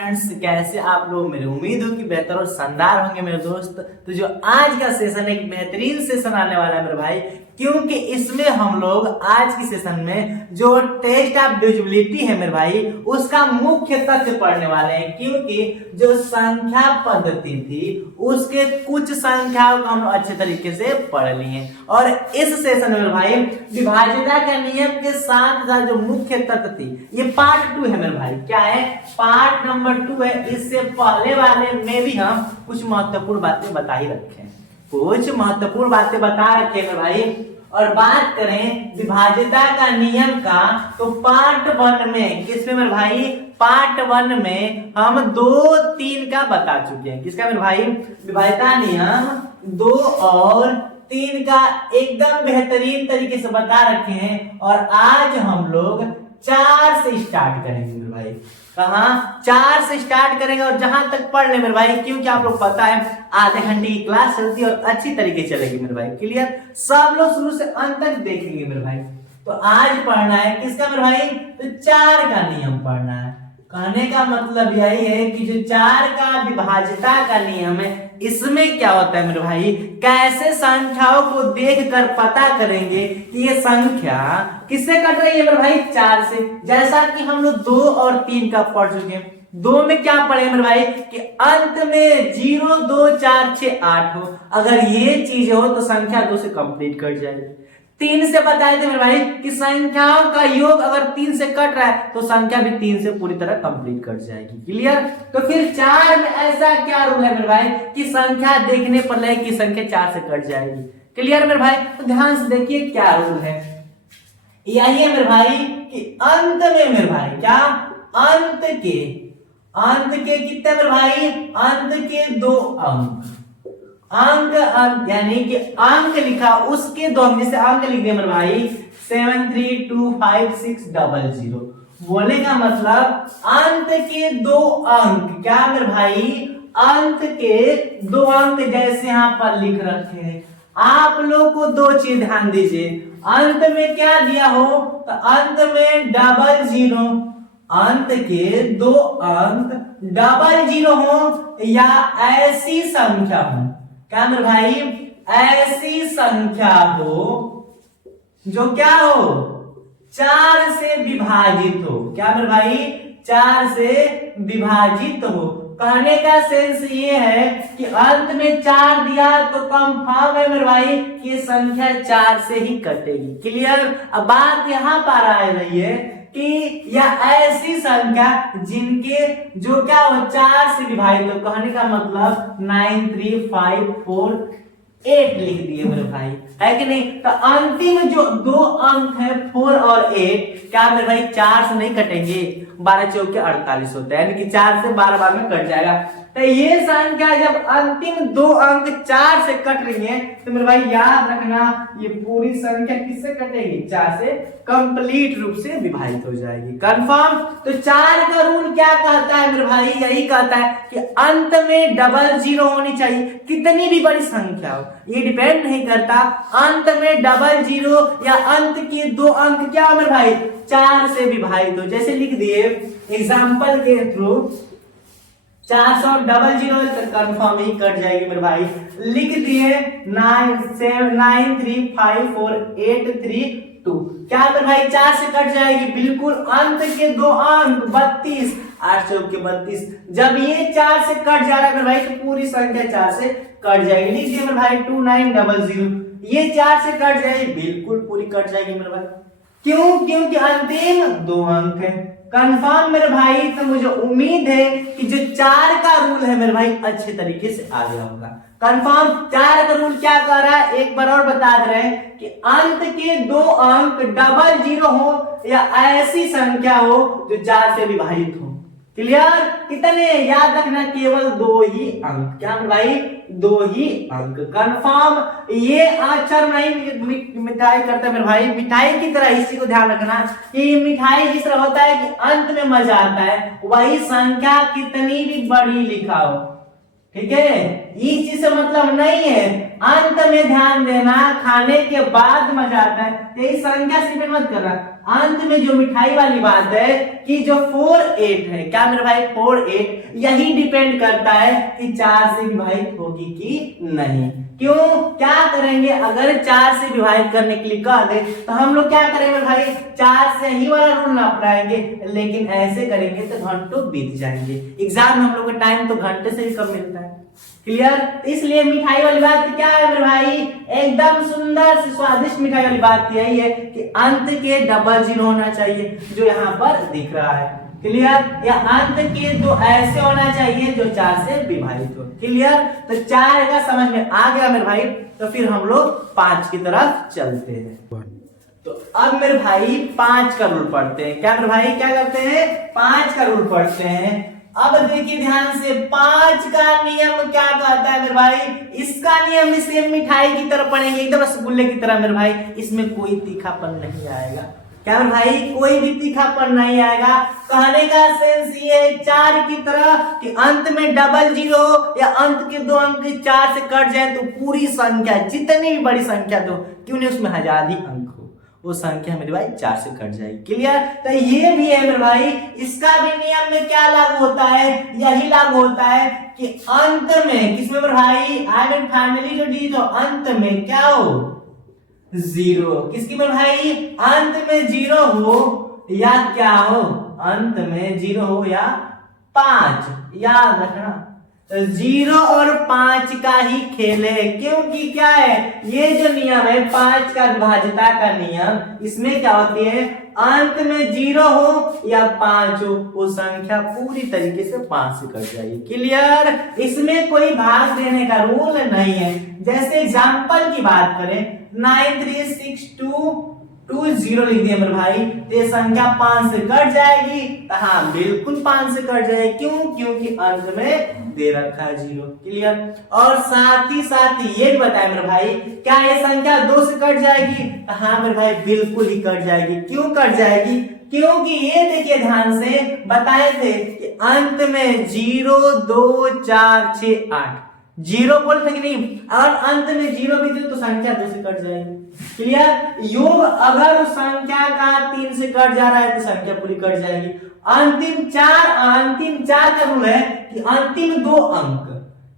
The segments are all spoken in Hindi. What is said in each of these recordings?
फ्रेंड्स, कैसे आप लोग? मेरी उम्मीद हो कि बेहतर और शानदार होंगे मेरे दोस्त। तो जो आज का सेशन एक बेहतरीन सेशन आने वाला है मेरे भाई, क्योंकि इसमें हम लोग आज की सेशन में जो टेस्ट ऑफ डिविजिबिलिटी है मेरे भाई, उसका मुख्य तथ्य पढ़ने वाले हैं। क्योंकि जो संख्या पद्धति थी उसके कुछ संख्याओं को हम अच्छे तरीके से पढ़ लिए और इस सेशन में मेरे भाई विभाज्यता के नियम के साथ साथ जो मुख्य तथ्य थी, ये पार्ट 2 है मेरे भाई। क्या है? पार्ट नंबर 2 है। इससे पहले वाले में भी हम कुछ महत्वपूर्ण बातें बता ही रखे हैं, कुछ महत्वपूर्ण बातें बता रखे मेरे भाई। और बात करें विभाज्यता का नियम का, तो पार्ट 1 में किसमें मेरे भाई? पार्ट 1 में हम 2, 3 का बता चुके हैं। किसका मेरे भाई? विभाज्यता नियम 2 और 3 का एकदम बेहतरीन तरीके से बता रखे हैं। और आज हम लोग 4 से स्टार्ट करेंगे मेरे भाई। कहाँ? 4 से स्टार्ट करेंगे और जहां तक पढ़ ले मेरे भाई, क्योंकि आप लोग पता है आधे घंटे की क्लास चलती है और अच्छी तरीके चलेगी मेरे भाई। क्लियर? सब लोग शुरू से अंत तक देखेंगे मेरे भाई। तो आज पढ़ना है किसका मेरे भाई? तो 4 का नियम पढ़ना है। कहने का मतलब यही है कि जो 4 का विभाज्यता का नियम है, इसमें क्या होता है मेरे भाई, कैसे संख्याओं को देखकर पता करेंगे कि ये संख्या किससे कट रही है मेरे भाई? 4 से। जैसा कि हम लोग 2 और 3 का पढ़ चुके हैं। 2 में क्या पढ़े मेरे भाई कि अंत में 0, 2, 4, 6, 8 हो। अगर ये चीज हो तो संख्या 2 से कंप्लीट कट जाएगी। 3 से बताए थे मेरे भाई कि संख्याओं का योग अगर 3 से कट रहा है तो संख्या भी 3 से पूरी तरह कंप्लीट कट जाएगी। क्लियर? तो फिर 4 में ऐसा क्या रूल है मेरे भाई कि संख्या देखने पर लगे कि संख्या 4 से कट जाएगी। क्लियर मेरे भाई? तो ध्यान से देखिए क्या रूल है। यही है मेरे भाई कि अंत में मेरे भाई क्या, अंत के कितने मेरे भाई? अंत के 2 अंक यानी कि अंक लिखा उसके 2 अंक, जैसे अंक लिख दिए मेरे भाई 732560। बोले का मतलब अंत के 2 अंक। क्या मेरे भाई? अंत के 2 अंक जैसे यहां पर लिख रखे हैं। आप लोग को 2 चीज ध्यान दीजिए। अंत में क्या दिया हो तो अंत में 00, अंत के 2 अंक 00 हो या ऐसी संख्या हो। क्या मेरे भाई? ऐसी संख्या हो जो क्या हो? 4 से विभाजित हो। क्या मेरे भाई? 4 से विभाजित हो। कहने का सेंस ये है कि अंत में 4 दिया तो कंफर्म है मेरे भाई कि संख्या 4 से ही कटेगी। क्लियर? अब बात यहां पर आ रही है कि यह ऐसी संख्या जिनके जो क्या हो 4 से विभाजित हो। कहने का मतलब 93548 लिख दिए मेरे भाई, है कि नहीं? तो अंतिम जो 2 अंक है 4 और 8, क्या मेरे भाई 4 से नहीं कटेंगे? 12 चौके 48 होता है, यानी कि 4 से 12 बार में कट जाएगा। तो ये संख्या जब अंतिम 2 अंक 4 से कट रही है तो मेरे भाई याद रखना ये पूरी संख्या किससे कटेगी? 4 से कंप्लीट रूप से विभाजित हो जाएगी। कंफर्म? तो 4 का रूल क्या कहता है मेरे भाई? यही कहता है कि अंत में 00 होनी चाहिए, कितनी भी बड़ी संख्या हो, ये डिपेंड नहीं करता। अंत में 00 या अंत के 2 अंक क्या हो मेरे भाई? 4 से विभाजित हो। जैसे लिख दिए एग्जाम्पल के थ्रू 400 कंफर्म ही कट जाएगी मेरे भाई। लिख दिए 9735482। क्या मेरे भाई 4 से कट जाएगी? बिल्कुल। अंत के 2 अंक 32, 8 चौके 32। जब ये 4 से कट जा रहा है मेरे भाई तो पूरी संख्या 4 से कट जाएगी। लिख दिए मेरे भाई 2900। ये 4 से कट जाएगी, बिल्कुल पूरी कट जाएगी मेरे भाई। क्यों? क्योंकि अंतिम 2 अंक है। कंफर्म मेरे भाई? तो मुझे उम्मीद है कि जो 4 का रूल है मेरे भाई अच्छे तरीके से आ गया होगा। कंफर्म? 4 का रूल क्या कह रहा है एक बार और बता दे रहे हैं कि अंत के 2 अंक 00 हो या ऐसी संख्या हो जो 4 से विभाजित हो। क्लियर? कितने? याद रखना केवल 2 ही अंक। क्या भाई? 2 ही अंक। कंफर्म? ये अक्षर नहीं मिठाई करता मेरे भाई, मिठाई की तरह इसी को ध्यान रखना कि मिठाई जिस तरह होता है कि अंत में मजा आता है, वही संख्या कितनी भी बड़ी लिखा हो। ठीक है? इस चीज से मतलब नहीं है, अंत में ध्यान देना, खाने के बाद मजा आता है। यही संख्या से मत करना, अंत में जो मिठाई वाली बात है कि जो 4 8 है, क्या मेरे भाई 4 8, यही डिपेंड करता है कि 4 से विभाजित होगी कि नहीं। क्यों, क्या करेंगे, अगर 4 से विभाजित करने के लिए कह दे तो हम लोग क्या करेंगे भाई, 4 से ही वाला रूल ना अपनाएंगे, लेकिन ऐसे करेंगे तो घंटों बीत जाएंगे। एग्जाम में हम लोग का टाइम तो घंटे से ही कम मिलता है। क्लियर। इसलिए मिठाई वाली बात क्या है मेरे भाई, एकदम सुंदर से स्वादिष्ट मिठाई वाली बात यही है कि अंत के डबल जीरो होना चाहिए, जो यहाँ पर दिख रहा है। क्लियर। या अंत के दो ऐसे होना चाहिए जो 4 से विभाजित हो। क्लियर। तो 4 का समझ में आ गया मेरे भाई, तो फिर हम लोग 5 की तरफ चलते हैं। तो अब मेरे भाई 5 का रूल पढ़ते हैं। क्या मेरे भाई क्या करते हैं, 5 का रूल पढ़ते हैं। अब देखिए ध्यान से, 5 का नियम क्या कहता है मेरे भाई, इसका नियम सेम मिठाई की तरह पढ़ेंगे, एकदम रसगुल्ले की तरह मेरे भाई, इसमें कोई तीखापन नहीं आएगा। क्या मेरे भाई, कोई भी तीखापन नहीं आएगा। कहने का सेंस ये है 4 की तरह कि अंत में डबल जीरो या अंत के 2 अंक 4 से कट जाए तो पूरी संख्या, जितनी भी बड़ी संख्या दो क्यों नहीं, उसमें 1000 ही अंक हो, वो संख्या मेरे भाई 4 से कट जाएगी। क्लियर। तो ये भी है मेरे भाई, इसका भी नियम में क्या लागू होता है, यही लागू होता है कि अंत में किसमें मेरे भाई, आई मीन फाइनली जो डी जो अंत में क्या हो, 0। किसकी मेरे भाई, अंत में 0 हो या क्या हो, अंत में 0 हो या 5। याद रखना 0 और 5 का ही खेल है, क्योंकि क्या है, ये जो नियम है 5 का विभाज्यता का नियम, इसमें क्या होती है, अंत में 0 हो या 5 हो, वो संख्या पूरी तरीके से 5 से कट जाएगी। क्लियर। इसमें कोई भाग देने का रूल नहीं है। जैसे एग्जांपल की बात करें, 936220 लिख दिया मेरे भाई, तो ये संख्या 5 से कट जाएगी। हाँ बिल्कुल 5 से कट जाएगी। क्यों, क्योंकि अंत में दे रखा है 0। क्लियर। और साथ ही ये भी बताया मेरे भाई, क्या ये संख्या 2 से कट जाएगी, हाँ मेरे भाई बिल्कुल ही कट जाएगी। क्यों कट जाएगी, क्योंकि ये देखिए ध्यान से बताए थे कि अंत में 0 2 4 6 8 0 बोल थे कि नहीं, और अंत में 0 भी थे तो संख्या 2 से कट जाएगी। क्लियर। योग अगर उस संख्या का 3 से कट जा रहा है तो संख्या पूरी कट जाएगी। अंतिम चार का रूल है कि अंतिम 2 अंक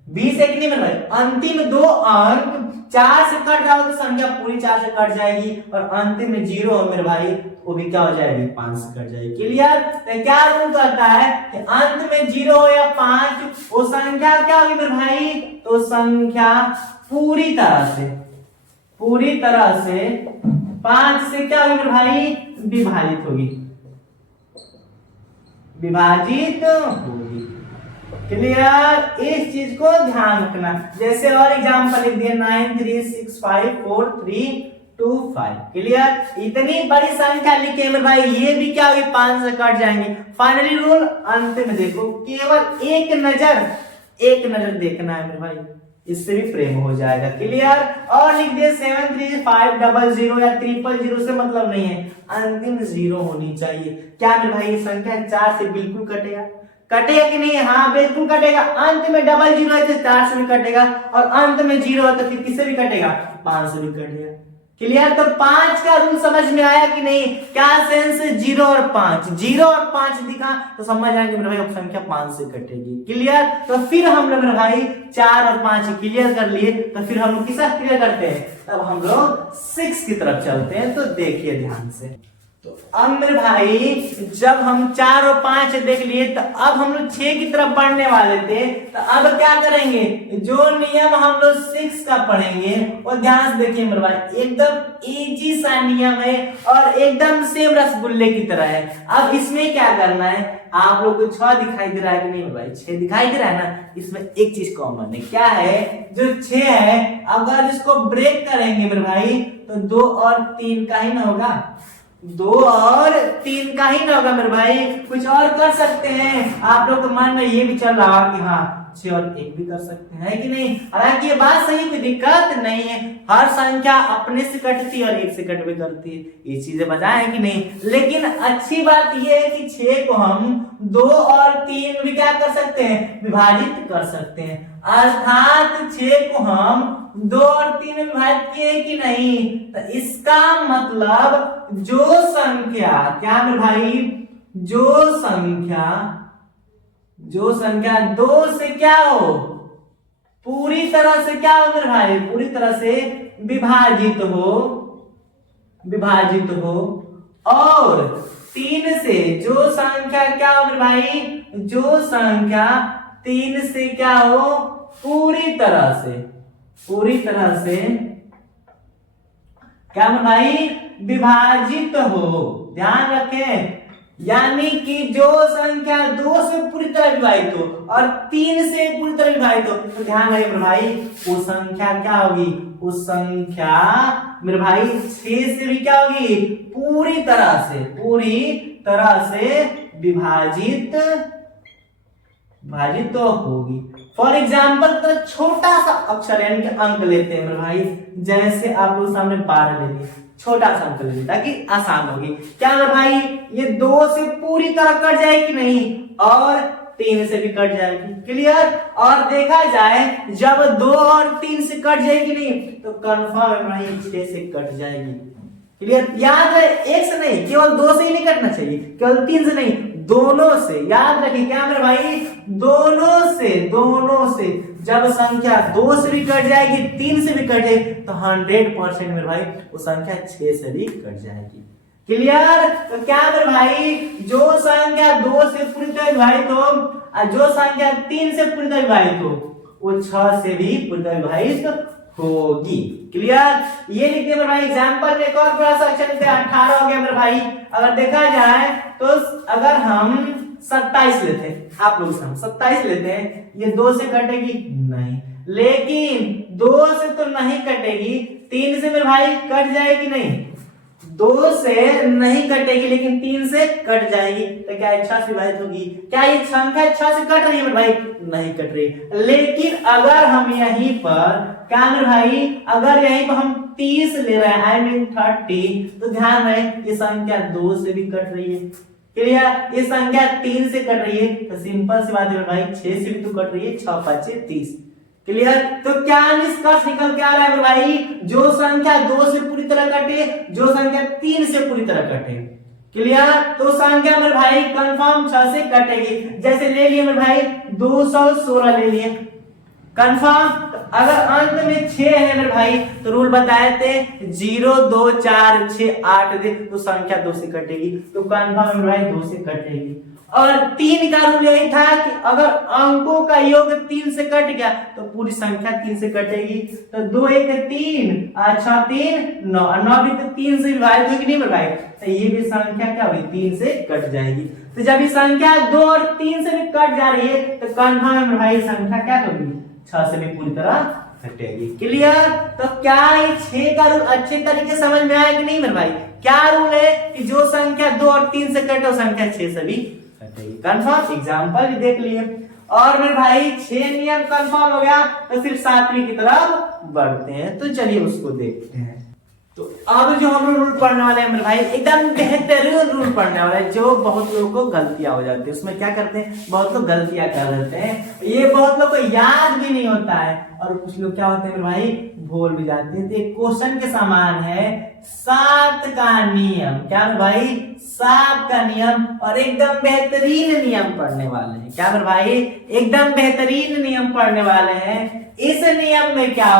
20 एक नहीं मेरे भाई, अंतिम 2 अंक 4 से कट रहा हो तो संख्या पूरी 4 से कट जाएगी, और अंतिम में 0 हो मेरे भाई वो भी क्या हो जाएगी, 5 से कट जाएगी। क्लियर। तो क्या रूल कहता है कि अंत में 0 हो या 5, वो संख्या क्या होगी मेरे भाई, तो संख्या पूरी तरह से 5 से क्या होगी मेरे भाई, विभाजित होगी। क्लियर। इस चीज को ध्यान रखना। जैसे और एग्जांपल लिख दिए 93654325। क्लियर। इतनी बड़ी संख्या लिखे मेरे भाई, ये भी क्या होगी, 5 से कट जाएंगे। फाइनली रूल अंत में देखो, केवल एक नजर देखना है मेरे भाई, इससे भी प्रेम हो जाएगा। क्लियर। और लिख दिए 73500 या 000 से मतलब नहीं है, अंतिम 0 होनी चाहिए। क्या मेरे भाई, ये संख्या 4 से बिल्कुल कटेगा कि नहीं, हाँ बिल्कुल कटेगा। अंत में डबल 0 है तो 4 से भी कटेगा, और अंत में 0 है तो फिर किससे भी कटेगा, 5 से भी कटेगा। क्लियर। तो 5 का रूल समझ में आया कि नहीं, क्या सेंस, 0 और 5 दिखा तो समझ आएंगे मेरे भाई संख्या 5 से कटेगी। क्लियर। तो फिर हम लोग मेरे भाई 4 और 5 क्लियर कर लिए, तो फिर हम लोग किसका क्लियर करते हैं, तब हम लोग 6 की तरफ चलते हैं। तो देखिए ध्यान से, तो अब मेरे भाई जब हम 4 और 5 देख लिए, तो अब हम लोग 6 की तरफ बढ़ने वाले थे। तो अब क्या करेंगे, जो नियम हम लोग 6 का पढ़ेंगे वो ध्यान से देखिए मेरे भाई, एकदम इजी सा नियम है और एकदम सेम रसगुल्ले की तरह है। अब इसमें क्या करना है, आप लोग को 6 दिखाई दे रहा है कि नहीं मेरे भाई, 6 दिखाई दे रहा है ना, इसमें एक चीज कॉमन है। क्या है, जो 6 है अगर इसको ब्रेक करेंगे मेरे भाई तो 2 और 3 का ही ना होगा, 2 और 3 का ही ना होगा मेरे भाई। कुछ और कर सकते हैं, आप लोग के मन में ये भी चल रहा कि हाँ 6 और 1 भी कर सकते हैं, है कि नहीं। हालांकि ये बात सही, कोई दिक्कत नहीं है, हर संख्या अपने से कटती है और 1 से कट भी करती है, ये चीजें बताएं कि नहीं। लेकिन अच्छी बात ये है कि 6 को हम 2 और 3 भी क्या कर सकते हैं, विभाजित कर सकते हैं। अर्थात 6 को हम 2 और 3 में विभाजित किए कि नहीं। तो इसका मतलब जो संख्या क्या मेरे भाई, जो संख्या 2 से क्या हो, पूरी तरह से क्या हो मेरे भाई, पूरी तरह से विभाजित हो और 3 से जो संख्या क्या हो मेरे भाई, जो संख्या 3 से क्या हो, पूरी तरह से क्या मेरे भाई, विभाजित हो। ध्यान रखें, यानी कि जो संख्या 2 से पूरी तरह विभाजित हो और 3 से पूरी तरह विभाजित हो, तो ध्यान रहे मेरे भाई, वो संख्या क्या होगी, उस संख्या मेरे भाई 6 से भी क्या होगी, पूरी तरह से विभाजित तो होगी। फॉर एग्जाम्पल तो छोटा सा अक्षर यानी कि अंक लेते हैं मेरे भाई, जैसे आप लोग सामने 12 ले लिए, छोटा सा अंक ले लिए ताकि आसान होगी। क्या मेरे भाई, ये 2 से पूरी तरह कट जाएगी कि नहीं, और 3 से भी कट जाएगी। क्लियर। और देखा जाए जब 2 और 3 से कट जाएगी नहीं, तो कंफर्म है भाई 6 से कट जाएगी। क्लियर। याद है, एक से नहीं, केवल 2 से ही नहीं कटना चाहिए, केवल 3 से नहीं, दोनों से। याद रखिए क्या मेरे भाई, दोनों से जब संख्या 2 से भी कट जाएगी, 3 से भी कट जाएगी, तो 100% मेरे भाई वो संख्या 6 से भी कट जाएगी। क्लियर। तो क्या मेरे भाई, जो संख्या 2 से पूरी तरह विभाजित हो और जो संख्या 3 से पूरी तरह विभाजित हो, वो 6 से भी पूरी तरह विभाजित होगी। क्लियर। ये लिखते मेरे भाई एग्जांपल में एक और बड़ा सा अक्षर लिखते हैं, 18 हो गया मेरे भाई। अगर देखा जाए तो अगर हम 27 लेते हैं, आप लोग हम 27 लेते हैं, ये 2 से कटेगी नहीं, लेकिन 2 से तो नहीं कटेगी, 3 से मेरे भाई कट जाएगी नहीं, 2 से नहीं कटेगी लेकिन 3 से कट जाएगी, तो क्या 6 से विभाजित होगी। क्या ये संख्या 6 से कट रही है मेरे भाई, नहीं कट रही। लेकिन अगर हम यहीं पर क्या मेरे भाई, अगर यहीं पर हम 30 ले रहे हैं, आई मीन 30, तो ध्यान रहे ये संख्या 2 से भी कट रही है। क्लियर। ये संख्या 3 से कट रही है, तो सिंपल सी बात है भाई 6 से भी तो कट रही है, 6 5 30। क्लियर। तो क्या निष्कर्ष निकल के आ रहा है मेरे भाई, जो संख्या 2 से पूरी तरह कटे, जो संख्या 3 से पूरी तरह कटे। क्लियर। तो संख्या मेरे भाई कंफर्म 6 से कटेगी। जैसे ले लिए मेरे भाई 216 ले लिए, कंफर्म। तो अगर अंत में 6 है मेरे भाई, तो रूल बताए थे 0 2 4 6 8 दे, तो संख्या 2 से कटेगी, तो कंफर्म मेरे भाई 2 से कटेगी। और 3 का रूल यही था कि अगर अंकों का योग 3 से कट गया, तो पूरी संख्या 3 से कटेगी। तो 2 1 3, अच्छा 3 9, 9 भी तो 3 से विभाजित होगी नहीं मेरे भाई, तो ये भी संख्या क्या होगी, 3 से कट जाएगी। तो जब ये संख्या 2 और 3 से भी कट जा रही है, तो कंफर्म है मेरे भाई संख्या क्या होगी, 6 से भी पूरी तरह कटेगी। क्लियर। तो क्या ये 6 का रूल अच्छे तरीके समझ में आया कि नहीं मेरे भाई। क्या रूल है कि जो संख्या 2 और 3 से कटे, वो संख्या 6 से भी कटेगी। कंफर्म। एग्जांपल देख लिए। और मेरे भाई 6 नियम कंफर्म हो गया, तो फिर 7वीं की तरफ बढ़ते हैं। तो चलिए उसको देखते हैं। तो अब जो हम रूल पढ़ने वाले हैं मेरे भाई, एकदम बेहतरीन रूल पढ़ने वाला है, जो बहुत लोगों को गलतियां हो जाती है। उसमें क्या करते हैं, बहुत लोग गलतियां कर देते हैं, ये बहुत लोग को याद भी नहीं होता है, और कुछ लोग क्या होते हैं मेरे भाई, भूल भी जाते हैं। तो एक क्वेश्चन के समान है 7 का नियम। क्या मेरे भाई, 7 का नियम, और एकदम बेहतरीन नियम पढ़ने वाले हैं। क्या मेरे भाई, एकदम बेहतरीन नियम पढ़ने वाले हैं। इस नियम में क्या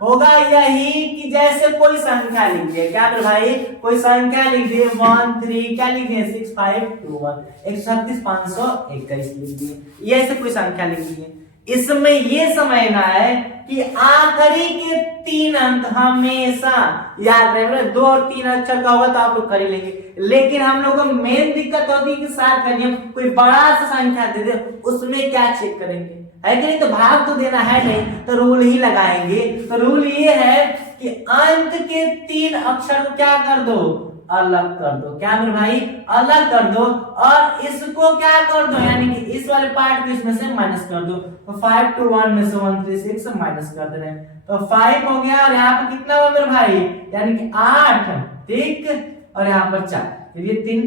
होगा यही कि जैसे कोई संख्या लिख दिए, क्या मेरे भाई, कोई संख्या लिख दिए 1 3, क्या लिख दिए 6 5 2 1, 136 521 लिख दिए, ये ऐसे कोई संख्या लिख दिए। इसमें ये समझना है कि आखिरी के 3 अंक हमेशा याद रहे। 2 और 3 अक्षर का होगा तो आप लोग कर ही लेंगे, लेकिन हम लोग को मेन दिक्कत होती है कि 7 का नियम, कोई बड़ा सा संख्या दे दे, उसमें क्या चेक करेंगे, है कि नहीं। तो भाग तो देना है नहीं, तो रूल ही लगाएंगे। तो रूल ये है कि अंत के 3 अक्षर को क्या कर दो, अलग कर दो। क्या मेरे भाई, अलग कर दो, और इसको क्या कर दो, यानी कि इस वाले पार्ट को इसमें से माइनस कर दो। तो 5 to 1 में से 136 माइनस कर दे रहे हैं, तो 5 हो गया, और यहाँ पर कितना हुआ मेरे भाई, यानी कि 8, ठीक, और यहाँ पर 4, फिर ये 3,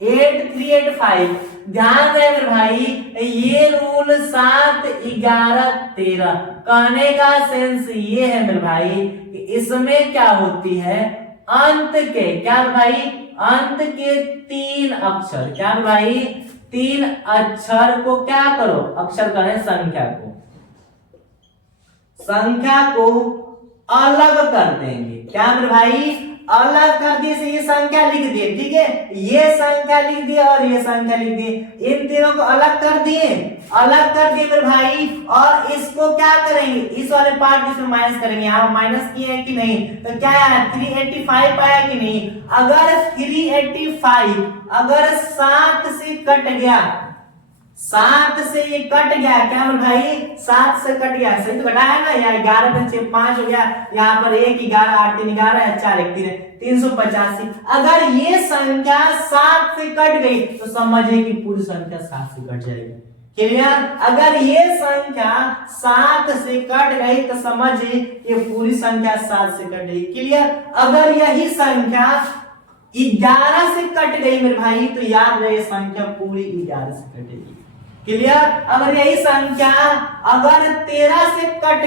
8385। ध्यान रहे मेरे भाई, ये रूल 7, 11, 13 कहने का सेंस ये है मेरे भाई कि इसमें क्या होती है, अंत के क्या भाई, अंत के 3 अक्षर, क्या भाई 3 अक्षर को क्या करो, अक्षर करें संख्या को अलग कर देंगे। क्या मेरे भाई, अलग कर दिए से ये संख्या लिख दिए, ठीक है, ये संख्या लिख दिए और ये संख्या लिख दिए, इन तीनों को अलग कर दिए मेरे भाई। और इसको क्या करेंगे, इस वाले पार्ट इसमें माइनस करेंगे। यहाँ माइनस किए हैं कि नहीं, तो क्या है 385 आया कि नहीं। अगर 385 अगर 7 से कट गया, 7 से ये कट गया, क्या मेरे भाई 7 से कट गया, सही तो कटा है ना, यहाँ 11 में 6 5 हो गया, यहाँ पर 1 11 8 3 11 है, 4 1 3 है, 385। अगर ये संख्या 7 से कट गई तो समझिए कि पूरी संख्या 7 से कट जाएगी। क्लियर, अगर ये संख्या 7 से कट गई तो समझिए ये पूरी संख्या 7 से कट गई। क्लियर, अगर यही संख्या 11 से कट गई मेरे भाई तो याद रहे संख्या पूरी 11 से कटेगी। क्लियर, अगर यही संख्या अगर 13 से कट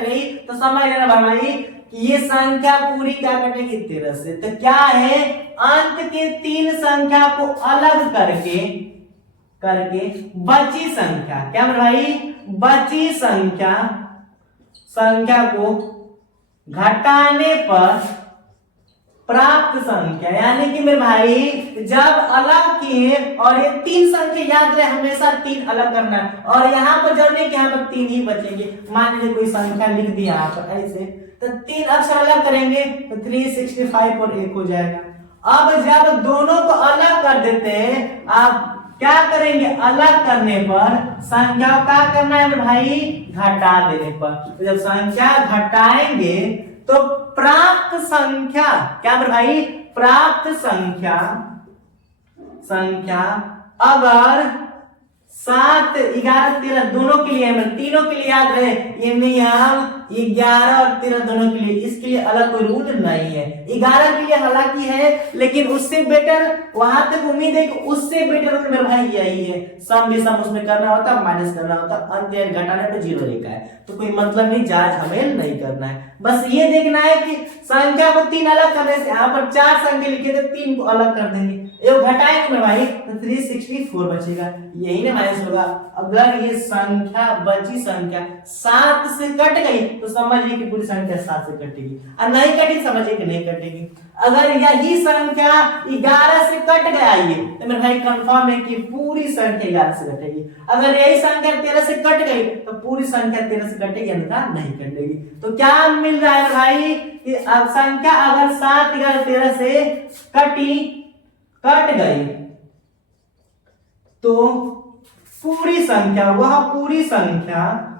गई तो समझ लेना भाई कि ये संख्या पूरी क्या कटेगी 13 से। तो क्या है, अंत के 3 संख्या को अलग करके बची संख्या, क्या मेरे भाई बची संख्या को घटाने पर प्राप्त संख्या, यानी कि मेरे भाई जब अलग किए और ये 3 संख्या याद रहे हमेशा 3 अलग करना है, और यहाँ पर जोड़ने के यहाँ पर 3 ही बचेंगे। मान लीजिए कोई संख्या लिख दी यहाँ पर ऐसे, तो 3 अक्षर अलग करेंगे तो 365 और 1 हो जाएगा। अब जब दोनों को अलग कर देते हैं, आप क्या करेंगे, अलग करने पर संख्या क्या करना है भाई, घटा देने पर। तो जब संख्या घटाएंगे तो प्राप्त संख्या, क्या मेरे भाई प्राप्त संख्या अगर 7 11 13 दोनों के लिए है, तीनों के लिए याद रहे, ये नियम 11 और 13 दोनों के लिए, इसके लिए अलग कोई रूल नहीं है। 11 के लिए हालांकि है, लेकिन उससे बेटर, वहां तक उम्मीद है कि उससे बेटर रूल मेरे भाई यही है, सम भी सम उसमें करना होता, माइनस करना होता, अंत घटाने पे 0 लिखा है, तो कोई मतलब नहीं, जांच हमें नहीं करना है। बस ये देखना है कि संख्या को 3 अलग करने से, यहाँ पर 4 संख्या लिखे थे, 3 को अलग कर देंगे, ये घटाएंगे मेरे भाई तो 364 बचेगा, यही ना माइनस होगा। अगर ये संख्या बची संख्या 7 से कट गई तो समझिए कि पूरी संख्या 7 से कटेगी, और नहीं कटी समझिए कि नहीं कटेगी। अगर यही संख्या 11 से कट गया ये तो मेरे भाई कंफर्म है कि पूरी संख्या 11 से कटेगी। अगर यही संख्या 13 से कट गई तो पूरी संख्या 13 से कटेगी, अन्यथा नहीं कटेगी। तो क्या मिल रहा है भाई कि संख्या अगर 7 11 13 से कट गई तो पूरी संख्या, वह पूरी संख्या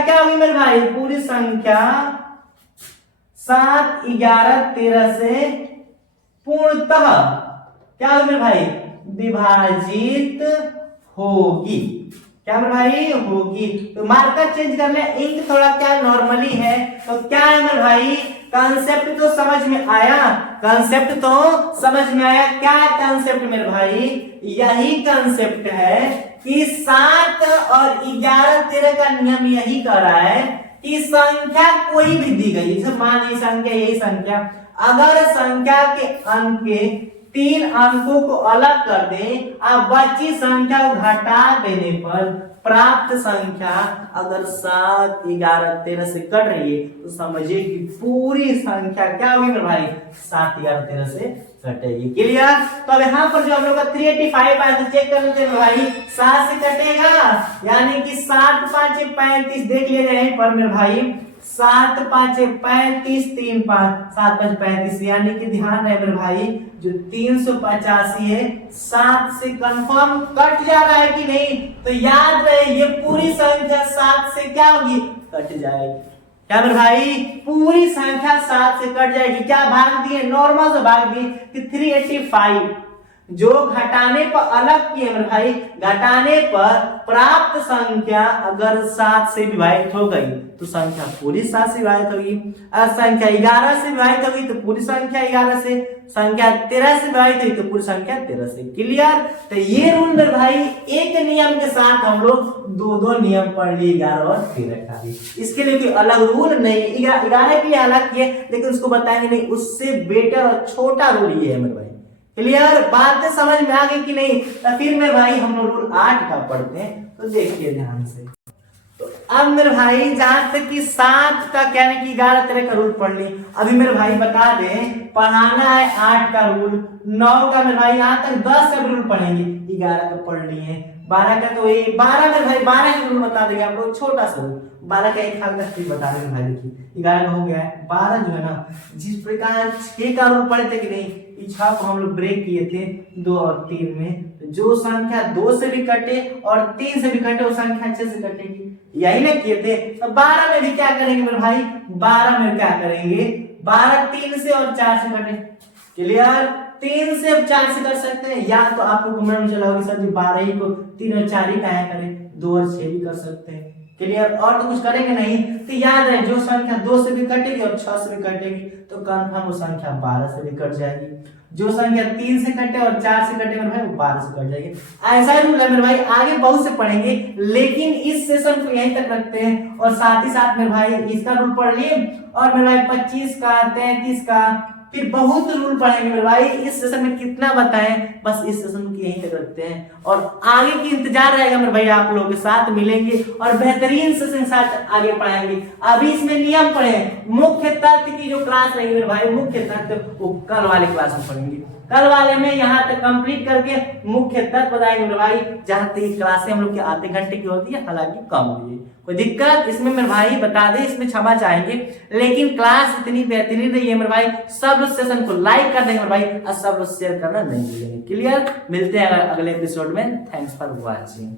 क्या होगी मेरे भाई, पूरी संख्या 7 11 13 से पूर्णतः क्या होगी मेरे भाई, विभाजित होगी। क्या मेरे भाई होगी। तो मार्कर चेंज कर ले, इंक थोड़ा क्या नॉर्मली है, तो क्या है मेरे भाई, कंसेप्ट तो समझ में आया, क्या है कंसेप्ट मेरे भाई, यही कंसेप्ट है कि 7 और 11 13 का नियम यही कर रहा है कि संख्या कोई भी दी गई, जैसे मान ली संख्या यही संख्या, अगर संख्या के अंक के 3 अंकों को अलग कर दें, अब बची संख्या को घटा देने पर प्राप्त संख्या अगर 7 11 13 से कट रही है तो समझिए कि पूरी संख्या क्या होगी मेरे भाई, 7 11 13 से कटेगी। क्लियर। तो अब यहाँ पर जो हम लोग का 385 आया तो चेक कर लेते हैं भाई, 7 से कटेगा, यानी कि 7 5 35 देख लिया जाए पर मेरे भाई, 7 5 35 3 5 7 5 35, यानी कि ध्यान रहे मेरे भाई जो 385 है 7 से कंफर्म कट जा रहा है कि नहीं, तो याद रहे ये पूरी संख्या 7 से क्या होगी, कट जाएगी। क्या मेरे भाई, पूरी संख्या 7 से कट जाएगी। क्या भाग दिए, नॉर्मल से भाग दिए कि 385 जो घटाने पर अलग किए मेरे भाई, घटाने पर प्राप्त संख्या अगर 7 से विभाजित हो गई तो संख्या पूरी 7 से विभाजित होगी, अगर संख्या 11 से विभाजित होगी तो पूरी संख्या 11 से, संख्या 13 से विभाजित हुई तो पूरी संख्या 13 से। क्लियर? तो ये रूल मेरे भाई एक नियम के साथ हम लोग दो नियम पढ़ लिए, 11 और 13 का भी। इसके लिए कोई अलग रूल नहीं, 11 के लिए अलग किए लेकिन उसको बताएंगे नहीं, उससे बेटर और छोटा रूल ये है मेरे भाई। क्लियर? बातें समझ में आ गई कि नहीं? तो फिर मेरे भाई हम लोग रूल 8 का पढ़ते हैं, तो देखिए ध्यान से। तो अब मेरे भाई जहां तक कि 7 का कहने की 11 तरह का रूल पढ़ ली, अभी मेरे भाई बता दें पढ़ाना है 8 का रूल, 9 का मेरे भाई यहाँ तक 10 का रूल पढ़ेंगे, 11 का पढ़ लिए, 12 का तो ये 12 मेरे भाई 12 का रूल बता देंगे आप लोग, छोटा सा रूल 12 का एक खास चीज बता देंगे भाई। देखिए 11 का हो गया है, 12 जो है ना जिस प्रकार 6 का रूल पढ़े थे कि नहीं, 6 को हम लोग ब्रेक किए थे 2 और 3 में, तो जो संख्या 2 से भी कटे और 3 से भी कटे वो संख्या 6 से कटेगी, यही ना किए थे। तो 12 में भी क्या करेंगे मेरे भाई, 12 में क्या करेंगे, 12 3 से और 4 से कटे। क्लियर? 3 से 4 से कर सकते हैं, या तो आप लोग मन में चला होगा सर जी 12 ही को 3 और 4 ही काहे करें, 2 और 6 भी कर सकते हैं। क्लियर? और तो कुछ करेंगे नहीं, तो याद रहे जो संख्या 2 से भी कटेगी और 6 से भी कटेगी तो कंफर्म वो संख्या 12 से भी कट जाएगी, जो संख्या 3 से कटे और 4 से कटे मेरे भाई वो 12 से कट जाएगी। ऐसा रूल है मेरे भाई, आगे बहुत से पढ़ेंगे लेकिन इस सेशन को यहीं तक रखते हैं। और साथ ही साथ मेरे भाई इसका रूल पढ़ लिए, और मेरे भाई 25 का 33 का फिर बहुत रूल पढ़ेंगे मेरे भाई। इस सेशन में कितना बताएं, बस इस सेशन को यहीं तक रखते हैं और आगे की इंतजार रहेगा मेरे भाई, आप लोगों के साथ मिलेंगे और बेहतरीन सेशन के साथ आगे पढ़ाएंगे। अभी इसमें नियम पढ़े, मुख्य तत्व की जो क्लास रहेगी मेरे भाई, मुख्य तत्व वो कल वाले क्लास में पढ़ेंगे। कल वाले में यहाँ तक कंप्लीट करके मुख्य तत्व बताएंगे मेरे भाई, जहाँ तक क्लासें हम लोग के आधे घंटे की होती है, हालांकि कम हुई है, कोई दिक्कत इसमें मेरे भाई बता दे, इसमें क्षमा चाहेंगे, लेकिन क्लास इतनी बेहतरीन रही है मेरे भाई। सब सेशन को लाइक कर देंगे मेरे भाई और सब शेयर करना नहीं भूलेंगे। क्लियर? मिलते हैं अगले एपिसोड में। Thanks for watching.